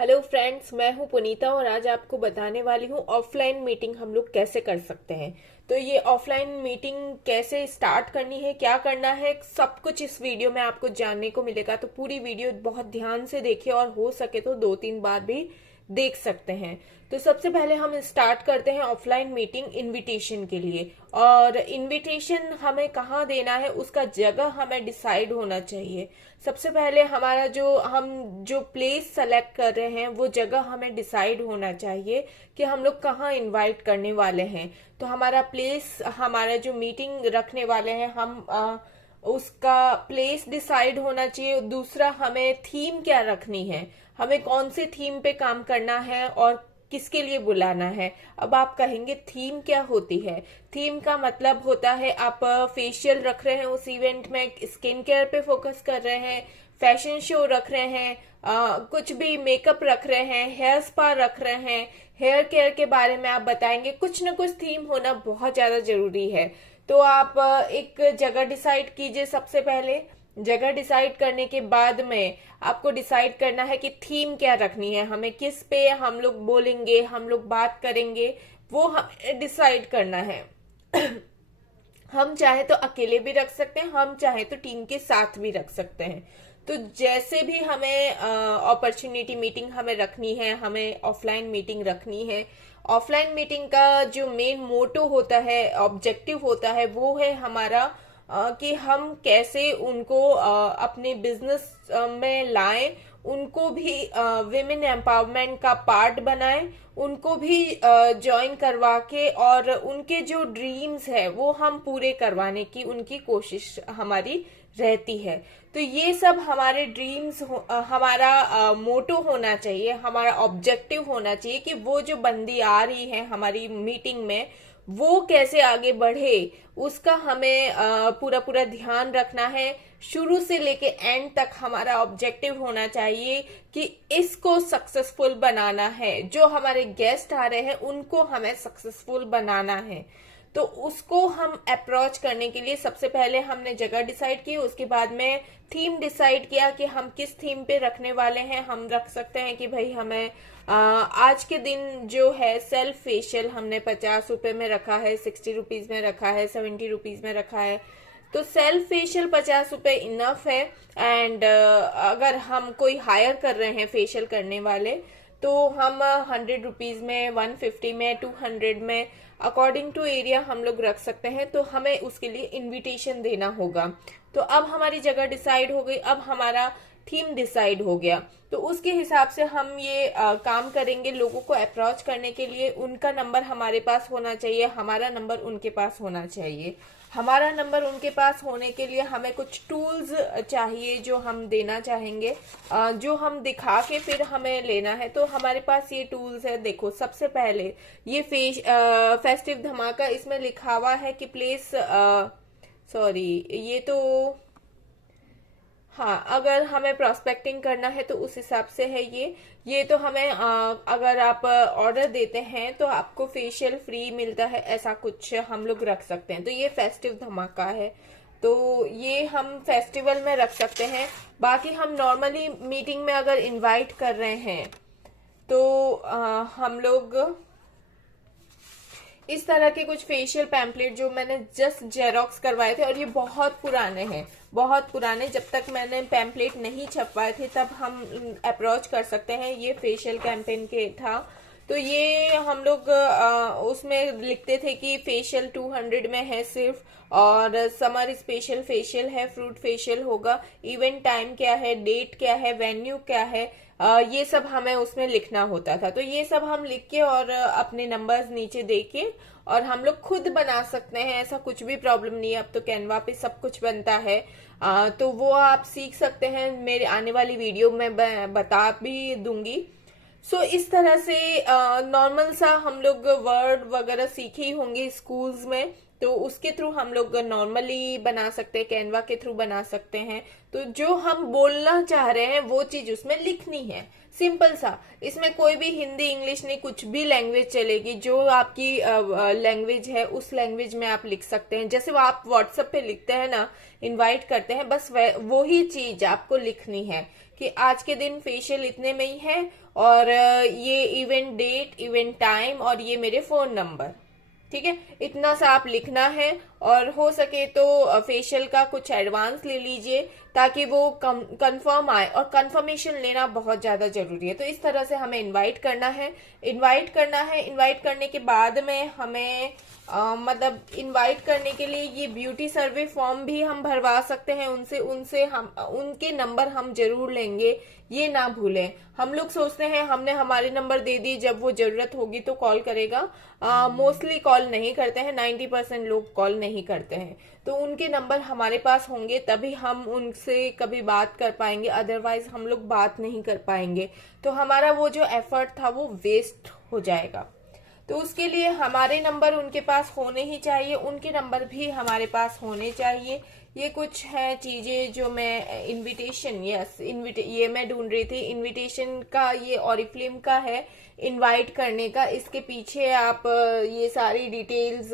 Hello friends, मैं हूं पुनीता और आज आपको बताने वाली हूं ऑफलाइन मीटिंग हम लोग कैसे कर सकते हैं। तो ये ऑफलाइन मीटिंग कैसे स्टार्ट करनी है, क्या करना है, सब कुछ इस वीडियो में आपको जानने को मिलेगा। तो पूरी वीडियो बहुत ध्यान से देखिए और हो सके तो 2-3 बार भी देख सकते हैं। तो सबसे पहले हम स्टार्ट करते हैं ऑफलाइन मीटिंग इनविटेशन के लिए। और इनविटेशन हमें कहाँ देना है, उसका जगह हमें डिसाइड होना चाहिए। सबसे पहले हमारा जो प्लेस सेलेक्ट कर रहे हैं वो जगह हमें डिसाइड होना चाहिए कि हम लोग कहाँ इनवाइट करने वाले हैं। तो हमारा प्लेस, हमारा जो मीटिंग रखने वाले हैं उसका प्लेस डिसाइड होना चाहिए। दूसरा, हमें थीम क्या रखनी है, हमें कौन से थीम पे काम करना है और किसके लिए बुलाना है। अब आप कहेंगे थीम क्या होती है। थीम का मतलब होता है आप फेशियल रख रहे हैं उस इवेंट में, स्किन केयर पे फोकस कर रहे हैं, फैशन शो रख रहे हैं, कुछ भी मेकअप रख रहे हैं, हेयर स्पा रख रहे हैं, हेयर केयर के बारे में आप बताएंगे। कुछ ना कुछ थीम होना बहुत ज्यादा जरूरी है। तो आप एक जगह डिसाइड कीजिए। सबसे पहले जगह डिसाइड करने के बाद में आपको डिसाइड करना है कि थीम क्या रखनी है, हमें किस पे हम लोग बोलेंगे, हम लोग बात करेंगे, वो हमें डिसाइड करना है। हम चाहे तो अकेले भी रख सकते हैं, हम चाहे तो टीम के साथ भी रख सकते हैं। तो जैसे भी हमें अपॉर्चुनिटी मीटिंग हमें रखनी है, हमें ऑफलाइन मीटिंग रखनी है। ऑफलाइन मीटिंग का जो मेन मोटो होता है, ऑब्जेक्टिव होता है, वो है हमारा कि हम कैसे उनको अपने बिजनेस में लाएं, उनको भी विमेन एम्पावरमेंट का पार्ट बनाएं, उनको भी ज्वाइन करवा के और उनके जो ड्रीम्स है वो हम पूरे करवाने की उनकी कोशिश हमारी रहती है। तो ये सब हमारे ड्रीम्स हमारा मोटो होना चाहिए, हमारा ऑब्जेक्टिव होना चाहिए कि वो जो बंदी आ रही है हमारी मीटिंग में वो कैसे आगे बढ़े, उसका हमें पूरा पूरा ध्यान रखना है। शुरू से लेके एंड तक हमारा ऑब्जेक्टिव होना चाहिए कि इसको सक्सेसफुल बनाना है। जो हमारे गेस्ट आ रहे हैं उनको हमें सक्सेसफुल बनाना है। तो उसको हम अप्रोच करने के लिए सबसे पहले हमने जगह डिसाइड की, उसके बाद में थीम डिसाइड किया कि हम किस थीम पे रखने वाले हैं। हम रख सकते हैं कि भाई हमें आज के दिन जो है सेल्फ फेशियल हमने 50 रुपए में रखा है, 60 रुपीज में रखा है, 70 रुपीज में रखा है। तो सेल्फ फेशियल 50 रुपए इनफ है। एंड अगर हम कोई हायर कर रहे हैं फेशियल करने वाले तो हम 100 रुपीज में, 150 में, 200 में, अकॉर्डिंग टू एरिया हम लोग रख सकते हैं। तो हमें उसके लिए इनविटेशन देना होगा। तो अब हमारी जगह डिसाइड हो गई, अब हमारा थीम डिसाइड हो गया। तो उसके हिसाब से हम ये काम करेंगे। लोगों को अप्रोच करने के लिए उनका नंबर हमारे पास होना चाहिए, हमारा नंबर उनके पास होना चाहिए। हमारा नंबर उनके पास होने के लिए हमें कुछ टूल्स चाहिए जो हम देना चाहेंगे, जो हम दिखा के फिर हमें लेना है। तो हमारे पास ये टूल्स है। देखो, सबसे पहले ये फेस्टिव धमाका, इसमें लिखा हुआ है कि प्लेस, सॉरी ये तो, हाँ, अगर हमें प्रोस्पेक्टिंग करना है तो उस हिसाब से है ये तो हमें अगर आप ऑर्डर देते हैं तो आपको फेशियल फ्री मिलता है, ऐसा कुछ हम लोग रख सकते हैं। तो ये फेस्टिव धमाका है, तो ये हम फेस्टिवल में रख सकते हैं। बाकी हम नॉर्मली मीटिंग में अगर इनवाइट कर रहे हैं तो हम लोग इस तरह के कुछ फेशियल पैम्पलेट जो मैंने जस्ट जेरोक्स करवाए थे, और ये बहुत पुराने हैं, बहुत पुराने, जब तक मैंने पैम्पलेट नहीं छपवाए थे तब हम अप्रोच कर सकते हैं। ये फेशियल कैंपेन के था। तो ये हम लोग उसमें लिखते थे कि फेशियल 200 में है सिर्फ, और समर स्पेशल फेशियल है, फ्रूट फेशियल होगा, इवेंट टाइम क्या है, डेट क्या है, वेन्यू क्या है, ये सब हमें उसमें लिखना होता था। तो ये सब हम लिख के और अपने नंबर्स नीचे दे के और हम लोग खुद बना सकते हैं, ऐसा कुछ भी प्रॉब्लम नहीं है। अब तो कैनवा पे सब कुछ बनता है, तो वो आप सीख सकते हैं। मेरे आने वाली वीडियो में बता भी दूंगी। सो इस तरह से नॉर्मल सा हम लोग वर्ड वगैरह सीखे ही होंगे स्कूल्स में, तो उसके थ्रू हम लोग नॉर्मली बना सकते हैं, कैनवा के थ्रू बना सकते हैं। तो जो हम बोलना चाह रहे हैं वो चीज उसमें लिखनी है, सिंपल सा। इसमें कोई भी हिंदी इंग्लिश नहीं, कुछ भी लैंग्वेज चलेगी। जो आपकी लैंग्वेज है उस लैंग्वेज में आप लिख सकते हैं। जैसे वो आप व्हाट्सएप पे लिखते हैं ना, इनवाइट करते हैं, बस वो ही चीज आपको लिखनी है कि आज के दिन फेशियल इतने में ही है, और ये इवेंट डेट, इवेंट टाइम, और ये मेरे फोन नंबर। ठीक है, इतना सा आप लिखना है। और हो सके तो फेशियल का कुछ एडवांस ले लीजिए ताकि वो कंफर्म आए, और कंफर्मेशन लेना बहुत ज्यादा जरूरी है। तो इस तरह से हमें इनवाइट करना है। इनवाइट करने के बाद में हमें मतलब इनवाइट करने के लिए ये ब्यूटी सर्वे फॉर्म भी हम भरवा सकते हैं उनसे हम उनके नंबर हम जरूर लेंगे, ये ना भूलें। हम लोग सोचते हैं हमने हमारे नंबर दे दिए, जब वो जरूरत होगी तो कॉल करेगा। मोस्टली कॉल नहीं करते हैं, 90% लोग कॉल नहीं करते हैं। तो उनके नंबर हमारे पास होंगे तभी हम उनसे कभी बात कर पाएंगे, अदरवाइज हम लोग बात नहीं कर पाएंगे। तो हमारा वो जो एफर्ट था वो वेस्ट हो जाएगा। तो उसके लिए हमारे नंबर उनके पास होने ही चाहिए, उनके नंबर भी हमारे पास होने चाहिए। ये कुछ है चीजें जो मैं इनविटेशन, ये मैं ढूंढ रही थी। इनविटेशन का ये ऑरिफ्लेम का है, इनवाइट करने का। इसके पीछे आप ये सारी डिटेल्स,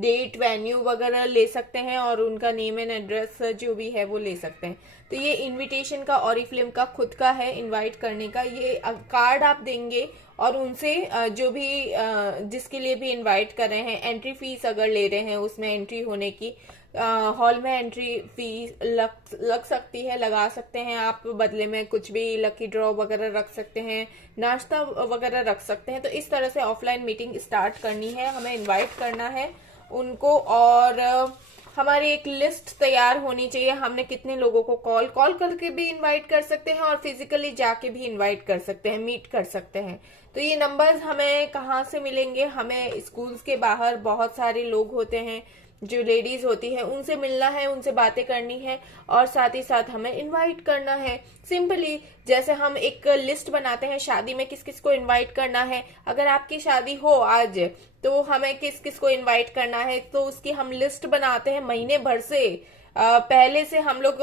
डेट, वेन्यू वगैरह ले सकते हैं, और उनका नेम एंड एड्रेस जो भी है वो ले सकते हैं। तो ये इनविटेशन का ऑरिफ्लेम का खुद का है, इनवाइट करने का। ये कार्ड आप देंगे और उनसे जो भी जिसके लिए भी इनवाइट कर रहे हैं, एंट्री फीस अगर ले रहे हैं उसमें एंट्री होने की, हॉल में एंट्री फीस लग सकती है, लगा सकते हैं आप। बदले में कुछ भी लकी ड्रॉ वगैरह रख सकते हैं, नाश्ता वगैरह रख सकते हैं। तो इस तरह से ऑफलाइन मीटिंग स्टार्ट करनी है, हमें इनवाइट करना है उनको। और हमारी एक लिस्ट तैयार होनी चाहिए, हमने कितने लोगों को कॉल करके भी इनवाइट कर सकते हैं, और फिजिकली जाके भी इनवाइट कर सकते हैं, मीट कर सकते हैं। तो ये नंबर्स हमें कहाँ से मिलेंगे? हमें स्कूल्स के बाहर बहुत सारे लोग होते हैं, जो लेडीज होती है, उनसे मिलना है, उनसे बातें करनी है, और साथ ही साथ हमें इनवाइट करना है। सिंपली जैसे हम एक लिस्ट बनाते हैं शादी में किस किस को इनवाइट करना है। अगर आपकी शादी हो आज, तो हमें किस किस को इनवाइट करना है, तो उसकी हम लिस्ट बनाते हैं महीने भर से। पहले से हम लोग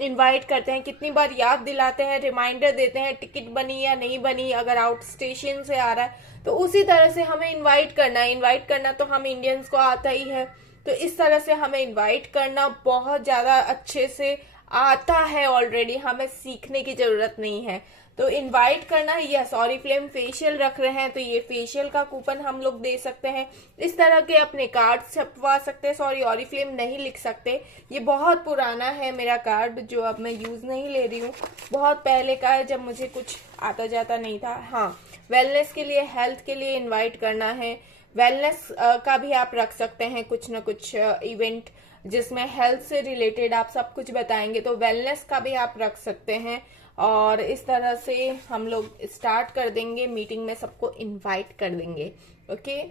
इनवाइट करते हैं, कितनी बार याद दिलाते हैं, रिमाइंडर देते हैं, टिकट बनी या नहीं बनी, अगर आउट स्टेशन से आ रहा है तो उसी तरह से हमें इनवाइट करना है। इनवाइट करना तो हम इंडियंस को आता ही है, तो इस तरह से हमें इनवाइट करना बहुत ज्यादा अच्छे से आता है ऑलरेडी, हमें सीखने की जरूरत नहीं है। तो इनवाइट करना, यस। ऑरिफ्लेम फेशियल रख रहे हैं तो ये फेशियल का कूपन हम लोग दे सकते हैं। इस तरह के अपने कार्ड छपवा सकते हैं। सॉरी, ऑरिफ्लेम नहीं लिख सकते, ये बहुत पुराना है मेरा कार्ड, जो अब मैं यूज नहीं ले रही हूँ। बहुत पहले का है, जब मुझे कुछ आता जाता नहीं था। हाँ, वेलनेस के लिए, हेल्थ के लिए इन्वाइट करना है। वेलनेस का भी आप रख सकते हैं कुछ ना कुछ इवेंट, जिसमें हेल्थ से रिलेटेड आप सब कुछ बताएंगे, तो वेलनेस का भी आप रख सकते हैं। और इस तरह से हम लोग स्टार्ट कर देंगे, मीटिंग में सबको इनवाइट कर देंगे। ओके,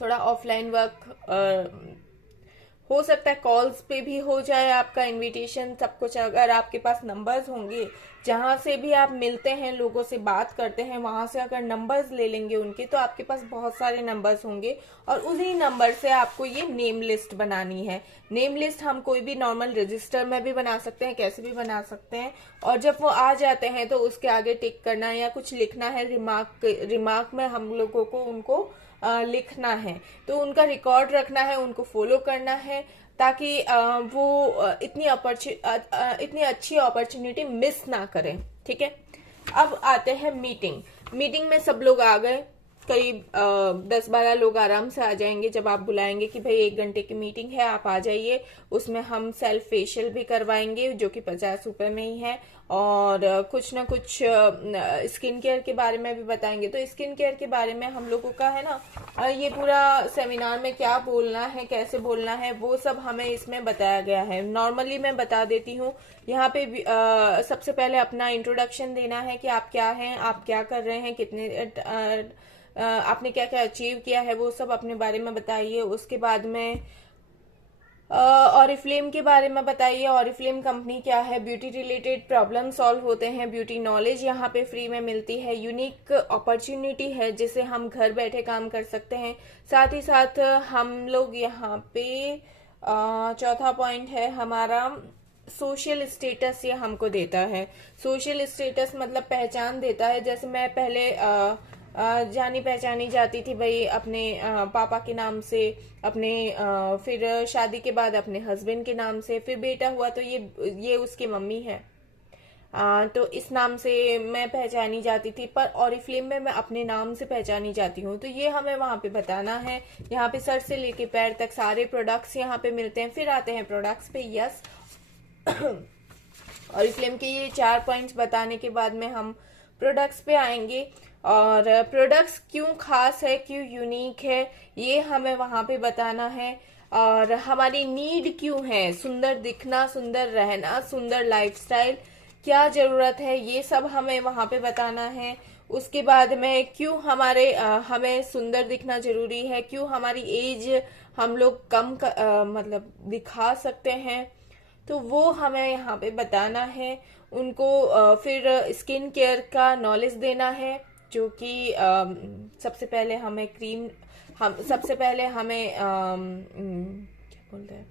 थोड़ा ऑफलाइन वर्क हो सकता है कॉल्स पे भी हो जाए आपका इनविटेशन, सब कुछ। अगर आपके पास नंबर्स होंगे, जहां से भी आप मिलते हैं, लोगों से बात करते हैं, वहां से अगर नंबर्स ले लेंगे उनके, तो आपके पास बहुत सारे नंबर्स होंगे, और उसी नंबर से आपको ये नेम लिस्ट बनानी है। नेम लिस्ट हम कोई भी नॉर्मल रजिस्टर में भी बना सकते हैं, कैसे भी बना सकते हैं। और जब वो आ जाते हैं तो उसके आगे टिक करना है या कुछ लिखना है, रिमार्क में हम लोगों को उनको लिखना है। तो उनका रिकॉर्ड रखना है, उनको फॉलो करना है, ताकि वो इतनी अच्छी अपॉर्चुनिटी मिस ना करें। ठीक है, अब आते हैं मीटिंग में सब लोग आ गए, करीब 10-12 लोग आराम से आ जाएंगे जब आप बुलाएंगे कि भाई 1 घंटे की मीटिंग है, आप आ जाइए। उसमें हम सेल्फ फेशियल भी करवाएंगे, जो कि 50 रुपए में ही है, और कुछ ना कुछ स्किन केयर के बारे में भी बताएंगे। तो स्किन केयर के बारे में हम लोगों का है ना, ये पूरा सेमिनार में क्या बोलना है, कैसे बोलना है, वो सब हमें इसमें बताया गया है। नॉर्मली मैं बता देती हूँ, यहाँ पे सबसे पहले अपना इंट्रोडक्शन देना है कि आप क्या हैं, आप क्या कर रहे हैं, कितने आपने क्या क्या अचीव किया है, वो सब अपने बारे में बताइए। उसके बाद में ऑरिफ्लेम के बारे में बताइए। ऑरिफ्लेम कंपनी क्या है? ब्यूटी रिलेटेड प्रॉब्लम सॉल्व होते हैं, ब्यूटी नॉलेज यहाँ पे फ्री में मिलती है, यूनिक अपॉर्चुनिटी है जिसे हम घर बैठे काम कर सकते हैं। साथ ही साथ हम लोग यहाँ पे चौथा पॉइंट है हमारा सोशल स्टेटस, ये हमको देता है। सोशल स्टेटस मतलब पहचान देता है। जैसे मैं पहले जानी पहचानी जाती थी भाई अपने पापा के नाम से, अपने फिर शादी के बाद अपने हस्बैंड के नाम से, फिर बेटा हुआ तो ये उसकी मम्मी है, तो इस नाम से मैं पहचानी जाती थी। पर ऑरिफ्लेम में मैं अपने नाम से पहचानी जाती हूँ। तो ये हमें वहां पे बताना है। यहाँ पे सर से लेके पैर तक सारे प्रोडक्ट्स यहाँ पे मिलते हैं। फिर आते हैं प्रोडक्ट्स पे। यस, ऑरिफ्लेम के ये 4 पॉइंट्स बताने के बाद में हम प्रोडक्ट्स पे आएंगे। और प्रोडक्ट्स क्यों खास है, क्यों यूनिक है, ये हमें वहां पे बताना है। और हमारी नीड क्यों है, सुंदर दिखना, सुंदर रहना, सुंदर लाइफस्टाइल, क्या जरूरत है, ये सब हमें वहां पे बताना है। उसके बाद में क्यों हमें सुंदर दिखना जरूरी है, क्यों हमारी एज हम लोग कम मतलब दिखा सकते हैं, तो वो हमें यहाँ पे बताना है। उनको फिर स्किन केयर का नॉलेज देना है, जो कि सबसे पहले हमें क्या बोलते हैं,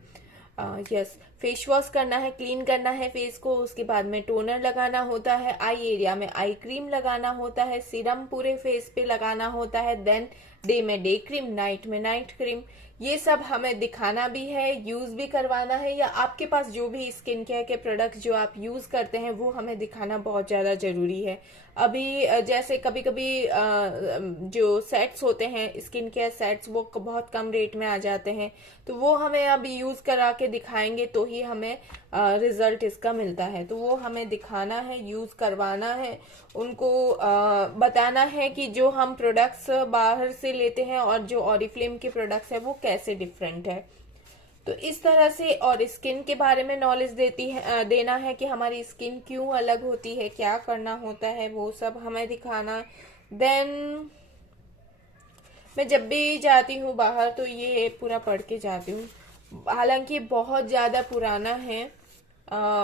यस, फेस वॉश करना है, क्लीन करना है फेस को। उसके बाद में टोनर लगाना होता है, आई एरिया में आई क्रीम लगाना होता है, सीरम पूरे फेस पे लगाना होता है, देन डे में डे क्रीम, नाइट में नाइट क्रीम। ये सब हमें दिखाना भी है, यूज भी करवाना है, या आपके पास जो भी स्किन केयर के प्रोडक्ट जो आप यूज करते हैं वो हमें दिखाना बहुत ज्यादा जरूरी है। अभी जैसे कभी कभी जो सेट्स होते हैं, स्किन केयर सेट्स, वो बहुत कम रेट में आ जाते हैं, तो वो हमें अब यूज करा के दिखाएंगे तो ही हमें रिजल्ट इसका मिलता है। तो वो हमें दिखाना है, यूज करवाना है, उनको बताना है कि जो हम प्रोडक्ट्स बाहर से लेते हैं और जो ऑरिफ्लेम के प्रोडक्ट्स है वो कैसे डिफरेंट है। तो इस तरह से, और स्किन के बारे में नॉलेज देना है कि हमारी स्किन क्यों अलग होती है, क्या करना होता है, वो सब हमें दिखाना। देन मैं जब भी जाती हूँ बाहर तो ये पूरा पढ़ के जाती हूँ। हालांकि बहुत ज्यादा पुराना है,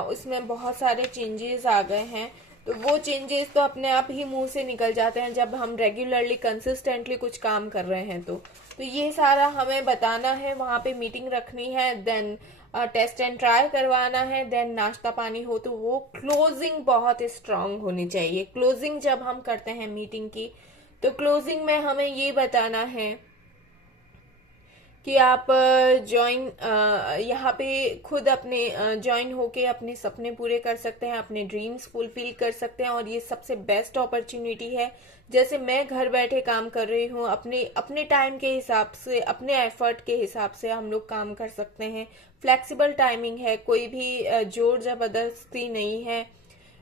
उसमें बहुत सारे चेंजेस आ गए हैं, तो वो चेंजेस तो अपने आप ही मुंह से निकल जाते हैं जब हम रेगुलरली कंसिस्टेंटली कुछ काम कर रहे हैं। तो ये सारा हमें बताना है, वहां पे मीटिंग रखनी है, देन टेस्ट एंड ट्राई करवाना है, देन नाश्ता पानी हो। तो वो क्लोजिंग बहुत स्ट्रांग होनी चाहिए। क्लोजिंग जब हम करते हैं मीटिंग की, तो क्लोजिंग में हमें ये बताना है कि आप ज्वाइन यहाँ पे खुद अपने ज्वाइन होके अपने सपने पूरे कर सकते हैं, अपने ड्रीम्स फुलफिल कर सकते हैं। और ये सबसे बेस्ट अपॉर्चुनिटी है। जैसे मैं घर बैठे काम कर रही हूँ, अपने अपने टाइम के हिसाब से, अपने एफर्ट के हिसाब से हम लोग काम कर सकते हैं। फ्लेक्सिबल टाइमिंग है, कोई भी जोर जबरदस्ती नहीं है।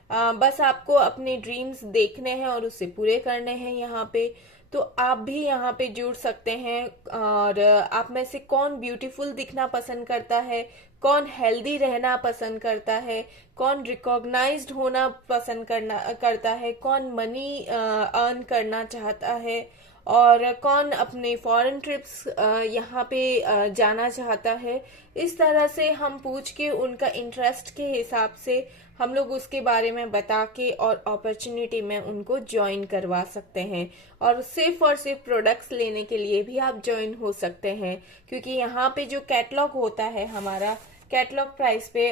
बस आपको अपने ड्रीम्स देखने हैं और उसे पूरे करने हैं यहाँ पे। तो आप भी यहाँ पे जुड़ सकते हैं। और आप में से कौन ब्यूटीफुल दिखना पसंद करता है, कौन हेल्दी रहना पसंद करता है, कौन रिकॉग्नाइज्ड होना पसंद करता है, कौन मनी अर्न करना चाहता है, और कौन अपने फॉरेन ट्रिप्स यहाँ पे जाना चाहता है। इस तरह से हम पूछ के उनका इंटरेस्ट के हिसाब से हम लोग उसके बारे में बता के और अपॉर्चुनिटी में उनको ज्वाइन करवा सकते हैं। और सिर्फ प्रोडक्ट्स लेने के लिए भी आप ज्वाइन हो सकते हैं, क्योंकि यहाँ पे जो कैटलॉग होता है हमारा, कैटलॉग प्राइस पे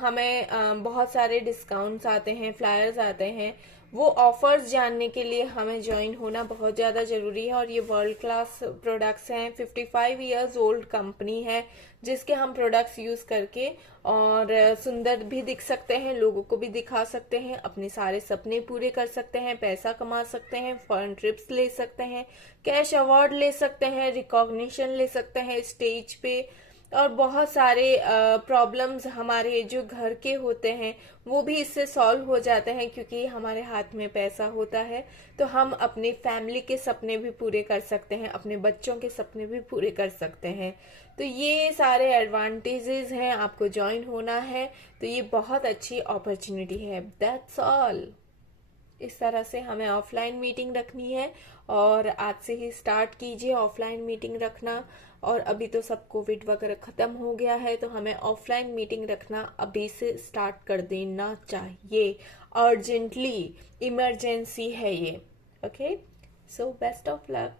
हमें बहुत सारे डिस्काउंट्स आते हैं, फ्लायर्स आते हैं। वो ऑफर्स जानने के लिए हमें ज्वाइन होना बहुत ज़्यादा ज़रूरी है। और ये वर्ल्ड क्लास प्रोडक्ट्स हैं, 55 इयर्स ओल्ड कंपनी है, जिसके हम प्रोडक्ट्स यूज़ करके और सुंदर भी दिख सकते हैं, लोगों को भी दिखा सकते हैं, अपने सारे सपने पूरे कर सकते हैं, पैसा कमा सकते हैं, फॉरेन ट्रिप्स ले सकते हैं, कैश अवार्ड ले सकते हैं, रिकॉग्निशन ले सकते हैं स्टेज पे। और बहुत सारे प्रॉब्लम्स हमारे जो घर के होते हैं वो भी इससे सॉल्व हो जाते हैं, क्योंकि हमारे हाथ में पैसा होता है। तो हम अपनी फैमिली के सपने भी पूरे कर सकते हैं, अपने बच्चों के सपने भी पूरे कर सकते हैं। तो ये सारे एडवांटेजेस हैं, आपको ज्वाइन होना है तो ये बहुत अच्छी अपॉर्चुनिटी है। That's all. इस तरह से हमें ऑफलाइन मीटिंग रखनी है और आज से ही स्टार्ट कीजिए ऑफलाइन मीटिंग रखना। और अभी तो सब कोविड वगैरह खत्म हो गया है तो हमें ऑफलाइन मीटिंग रखना अभी से स्टार्ट कर देना चाहिए, अर्जेंटली, इमरजेंसी है ये। Okay, so best of luck.